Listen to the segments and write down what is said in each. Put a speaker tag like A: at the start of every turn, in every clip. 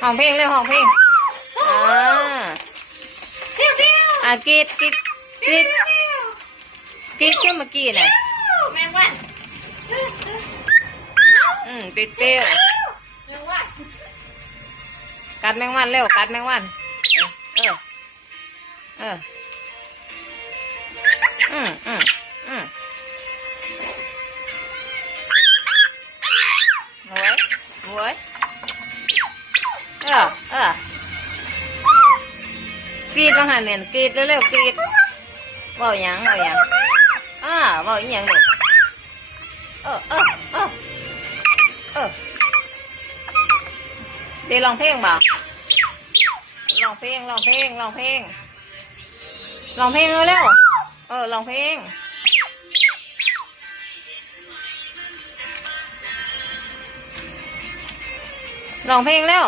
A: ห้องเพลงเร็วห้องเพลงอ่า
B: ปิ้วปิ้ว
A: อะกรีดกรีดกรีดกรีดขึ้นเมื่อกี้น่ะ
B: แมงวัน
A: อืมปิดเปรี้ยว
B: แมงวัน
A: กัดแมงวันเร็วกัดแมงวันเออเออเอออืมอืม อ เออกรีดมาหันเนี่ยกรีดเร็วๆกรีดเว่าหยังเว่าหยังอ่าเว่าอีหยังเนี่ยเออเออเออเออเดี๋ยวลองเพลงบ่าลองเพลงลองเพลงลองเพลงลองเพลงเร็วๆเออลองเพลงลองเพลงเร็ว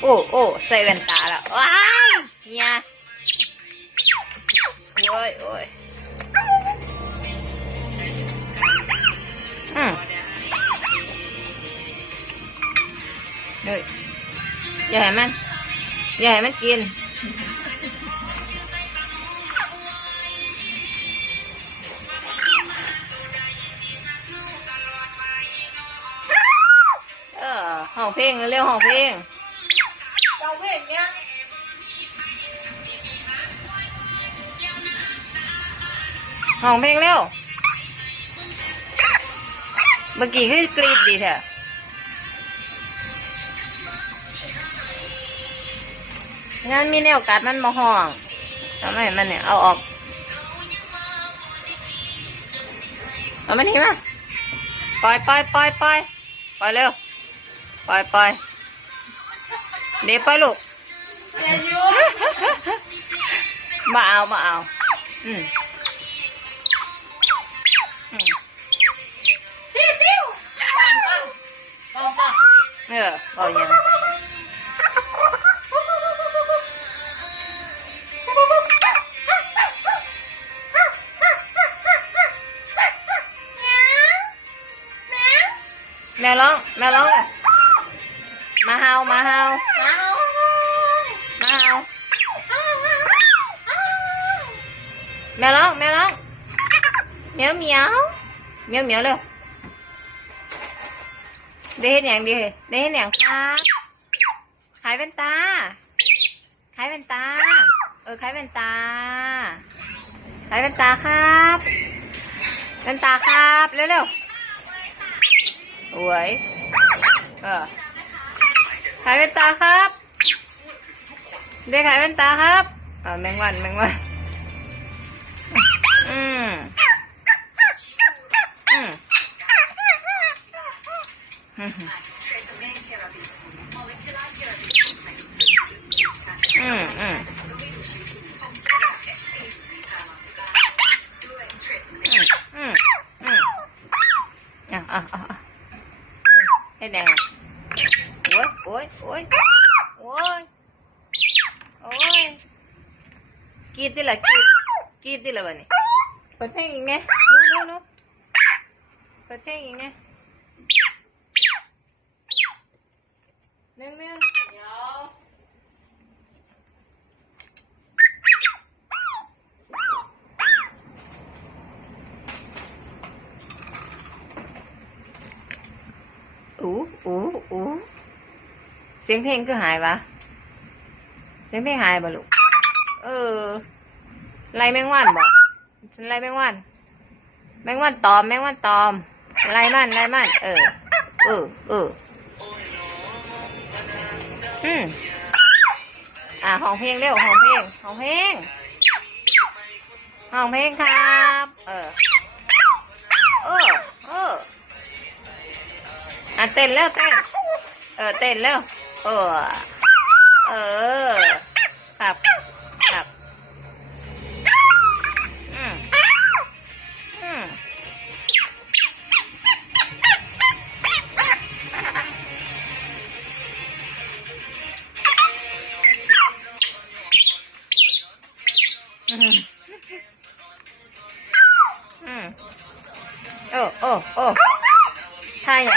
A: โอ้โอ้ใส่แว่นตาแล้วว้ายเนี่ยโอ้ยโอ้ยอืมเฮ้ยอย่าให้มันอย่าให้มันกินเออห้องเพลงเร็วห้องเพลง ห้องเพลงเร็ว เมื่อกี้คือกรีดดีแท้งานมีแนวกัดมันมาห้องทำไมมันเนี่ย เอาออกเอามันนี่มาปล่อยปล่อยปล่อยปล่อยปล่อยเร็วปล่อยปล่อยเดี๋ยวปล่อยลูก
B: อย่าอยู่
A: มาเอามาเอา อืม เออเอาอย่างแมวร้องแมวร้องมาเฮามาเฮา
B: มาเอา
A: มาเฮาแมวร้องแมวร้อง เหมียวเหมียวเหมียวเหมียวเร็วได้เห็นอย่างเดีได้เห็นอย่างครับขายเป็นตาขายเป็นตา เออขายเป็นตาขายเป็นตาครับเป็นตาครับเร็วเร็วๆสวยเออขายเป็นตาครับเด็กขายเป็นตาครับอ่าแมงวันแมงวันอืม อะอะอะอะเฮ็ดยังไงโอ้ยโอ้ยโอ้ยโอ้ยโอ้ยกรีดดิละกรีดกรีดดิล่ะวะนี่เปิดเพลงอีกไงนู้นู้นู้เปิดเพลงอีกไงหนึ่งหนึ่ง
B: เดี๋ยว
A: อู้อู้อู้เสียงเพลงคือหายวะเสียงเพลงหายบ่ลูก เออไล่แมงวันบ่ฉันไล่แมงวัน แมงวันตอม แมงวันตอมไล่มันไล่มัน เออ เออ เออ อืมอ่าห้องเพลงเร็วห้องเพลงห้องเพลงห้องเพลงครับ เออ เออ อะเต้นแล้วเต้น เออเต้นแล้ว เออ เออครับครับอืมอืมอืมโอ้โอ้โอ้ท่าอย่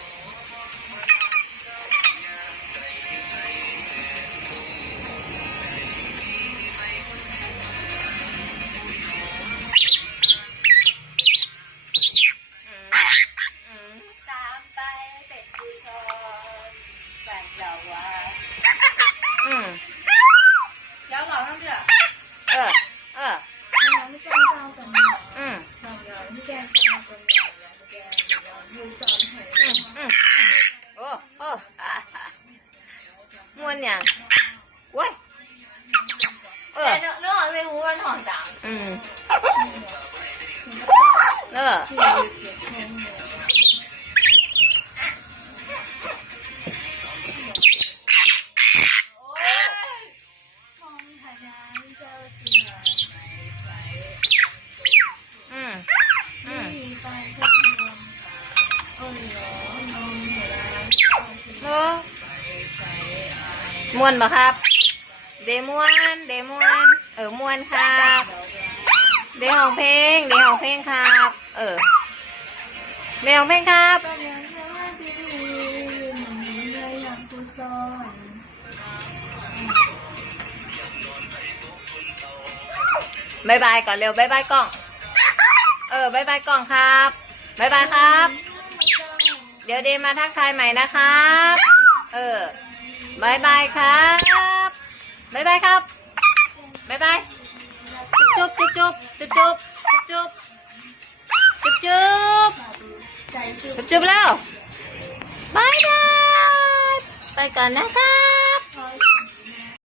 C: อืมอืม
A: เนอะ
C: ม
A: วนบ่
C: ครับ เดมวน เดมวน เออมวนครับ เดห้องเพลง เดห้องเพลงครับ เออ เดของเพลงครับ บายบายก่อนเร็วบายบายกล้อง เออบายบายกล้องครับบายบายครับ เดี๋ยวเดย์มาทักทายใหม่นะครับ เออบายบายครับบายบายครับบายบายจุ๊บจุ๊บจุ๊บจุ๊บจุ๊บ จุบแล้วบายบายไปก่อนนะคะ